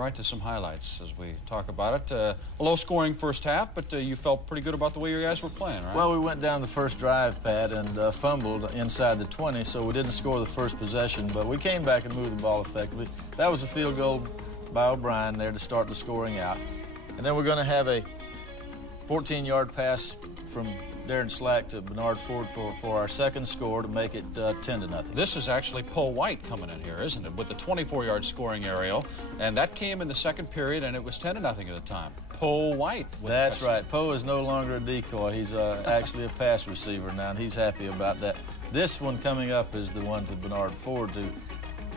Right to some highlights as we talk about it. A low-scoring first half, but you felt pretty good about the way your guys were playing, right? Well, we went down the first drive, Pat, and fumbled inside the 20, so we didn't score the first possession, but we came back and moved the ball effectively. That was a field goal by O'Brien there to start the scoring out. And then we're going to have a 14-yard pass from Darren Slack to Bernard Ford for our second score to make it 10-0. This is actually Poe White coming in here, isn't it, with the 24-yard scoring aerial, and that came in the second period, and it was 10-0 at the time. Poe White. That's right. Poe is no longer a decoy. He's actually a pass receiver now, and he's happy about that. This one coming up is the one to Bernard Ford to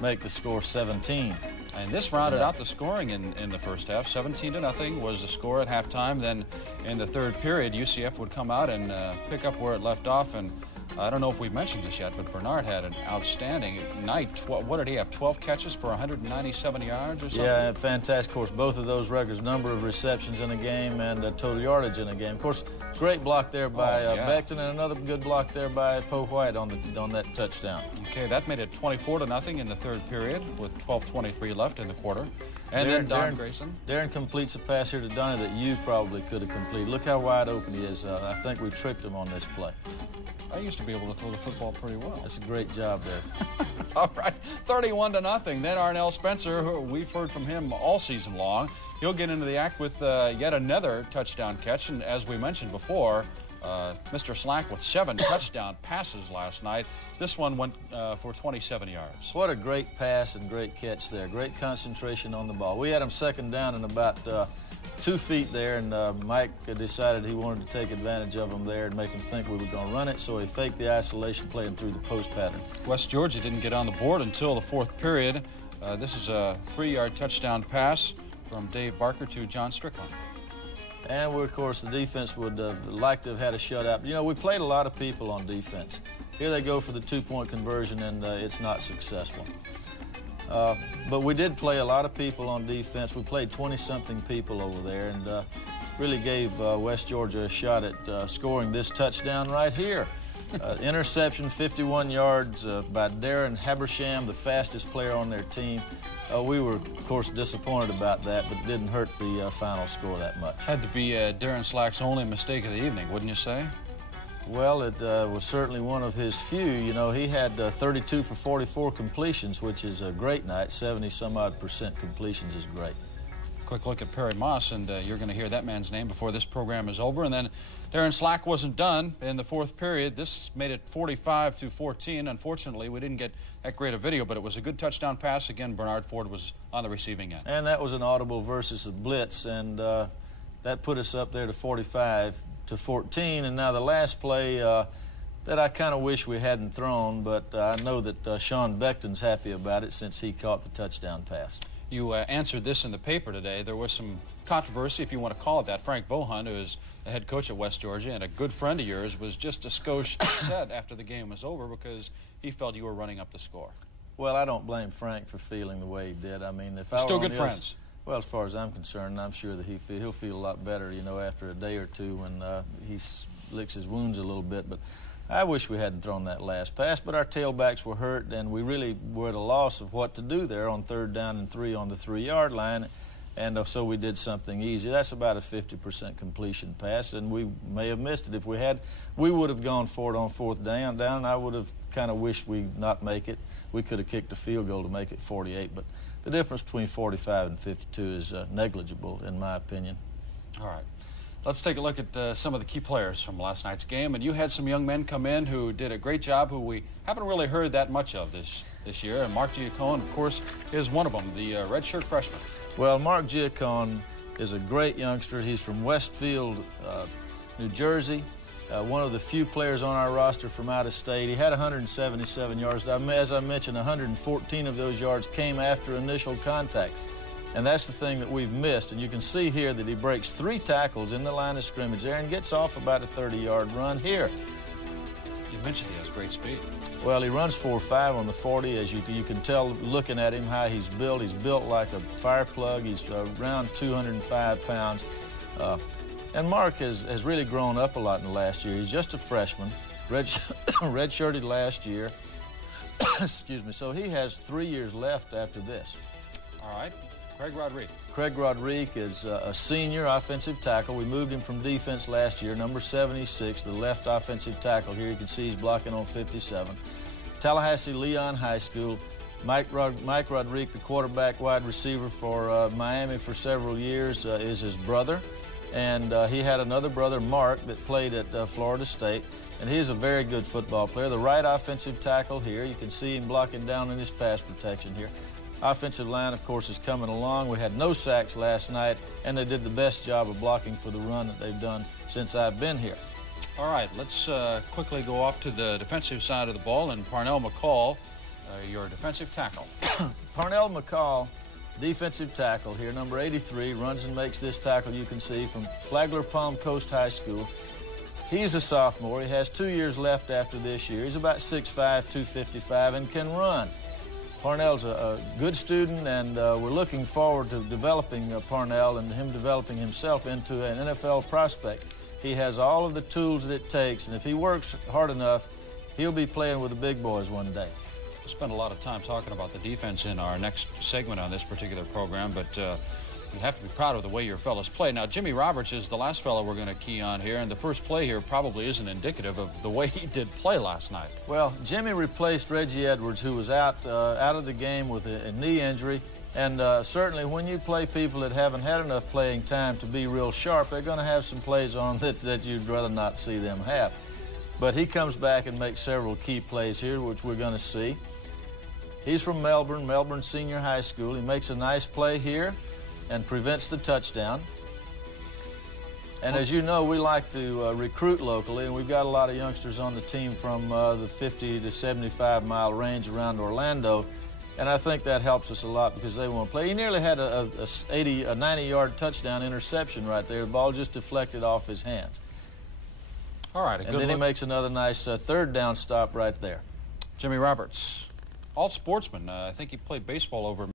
make the score 17. And this rounded out the scoring in the first half. 17-0 was the score at halftime. Then in the third period, UCF would come out and pick up where it left off. And I don't know if we've mentioned this yet, but Bernard had an outstanding night. What did he have, 12 catches for 197 yards or something? Yeah, fantastic. Of course, both of those records, number of receptions in a game and total yardage in a game. Of course, great block there by Becton, and another good block there by Poe White on that touchdown. Okay, that made it 24-0 in the third period with 12:23 left in the quarter. And then Don Grayson. Darren completes a pass here to Donnie that you probably could have completed. Look how wide open he is. I think we tricked him on this play. I used to be able to throw the football pretty well. That's a great job there. All right, 31-0. Then Arnell Spencer, who we've heard from him all season long, he'll get into the act with yet another touchdown catch. And as we mentioned before, Mr. Slack with 7 touchdown passes last night. This one went for 27 yards. What a great pass and great catch there. Great concentration on the ball. We had him second down and about 2 feet there, and Mike decided he wanted to take advantage of him there and make him think we were going to run it, so he faked the isolation play and threw the post pattern. West Georgia didn't get on the board until the fourth period. This is a 3-yard touchdown pass from Dave Barker to John Strickland. And, of course, the defense would like to have had a shutout. You know, we played a lot of people on defense. Here they go for the 2-point conversion, and it's not successful. But we did play a lot of people on defense. We played 20-something people over there and really gave West Georgia a shot at scoring this touchdown right here. Interception, 51 yards by Darren Habersham, the fastest player on their team. We were, of course, disappointed about that, but it didn't hurt the final score that much. Had to be Darren Slack's only mistake of the evening, wouldn't you say? Well, it was certainly one of his few. You know, he had 32 for 44 completions, which is a great night. 70-some-odd% completions is great. Quick look at Perry Moss, and you're going to hear that man's name before this program is over. And then Darren Slack wasn't done in the fourth period. This made it 45-14. Unfortunately, we didn't get that great a video, but it was a good touchdown pass. Again, Bernard Ford was on the receiving end. And that was an audible versus a blitz, and that put us up there to 45-14. And now the last play that I kind of wish we hadn't thrown, but I know that Sean Becton's happy about it since he caught the touchdown pass. You answered this in the paper today. There was some controversy, if you want to call it that. Frank Bohun, who is the head coach at West Georgia and a good friend of yours, was just a skosh upset after the game was over because he felt you were running up the score. Well, I don't blame Frank for feeling the way he did. I mean, if I still were good friends. Well, as far as I'm concerned, I'm sure that he'll feel a lot better, you know, after a day or two when he licks his wounds a little bit. But I wish we hadn't thrown that last pass, but our tailbacks were hurt, and we really were at a loss of what to do there on 3rd down and 3 on the 3-yard line, and so we did something easy. That's about a 50% completion pass, and we may have missed it. If we had, we would have gone for it on 4th down, and I would have kind of wished we'd not make it. We could have kicked a field goal to make it 48, but the difference between 45 and 52 is negligible, in my opinion. All right. Let's take a look at some of the key players from last night's game. And you had some young men come in who did a great job, who we haven't really heard that much of this year. And Mark Giacone, of course, is one of them, the redshirt freshman. Well, Mark Giacone is a great youngster. He's from Westfield, New Jersey. One of the few players on our roster from out of state. He had 177 yards. As I mentioned, 114 of those yards came after initial contact. And that's the thing that we've missed. And you can see here that he breaks 3 tackles in the line of scrimmage there and gets off about a 30-yard run here. You mentioned he has great speed. Well, he runs 4.5 on the 40. As you can tell looking at him how he's built. He's built like a fire plug. He's around 205 pounds. And Mark has really grown up a lot in the last year. He's just a freshman, redshirted last year. Excuse me. So he has 3 years left after this. All right. Craig Rodriguez. Craig Rodriguez is a senior offensive tackle. We moved him from defense last year, number 76, the left offensive tackle here. You can see he's blocking on 57. Tallahassee Leon High School. Mike Rodriguez, the quarterback wide receiver for Miami for several years, is his brother. And he had another brother, Mark, that played at Florida State. And he's a very good football player. The right offensive tackle here, you can see him blocking down in his pass protection here. Offensive line, of course, is coming along. We had no sacks last night, and they did the best job of blocking for the run that they've done since I've been here. All right, let's quickly go off to the defensive side of the ball, and Parnell McCall, your defensive tackle. Parnell McCall, defensive tackle here, number 83, runs and makes this tackle, you can see, from Flagler Palm Coast High School. He's a sophomore. He has 2 years left after this year. He's about 6'5", 255, and can run. Parnell's a good student, and we're looking forward to developing Parnell and him developing himself into an NFL prospect. He has all of the tools that it takes, and if he works hard enough, he'll be playing with the big boys one day. We'll spend a lot of time talking about the defense in our next segment on this particular program, but you have to be proud of the way your fellas play. Now, Jimmy Roberts is the last fellow we're going to key on here, and the first play here probably isn't indicative of the way he did play last night. Well, Jimmy replaced Reggie Edwards, who was out of the game with a knee injury, and certainly when you play people that haven't had enough playing time to be real sharp, they're going to have some plays on that you'd rather not see them have. But he comes back and makes several key plays here, which we're going to see. He's from Melbourne Senior High School. He makes a nice play here and prevents the touchdown. And as you know, we like to recruit locally, and we've got a lot of youngsters on the team from the 50 to 75-mile range around Orlando, and I think that helps us a lot because they want to play. He nearly had a 90-yard touchdown interception right there. The ball just deflected off his hands. All right, and then he makes another nice third down stop right there. Jimmy Roberts, all sportsman. I think he played baseball over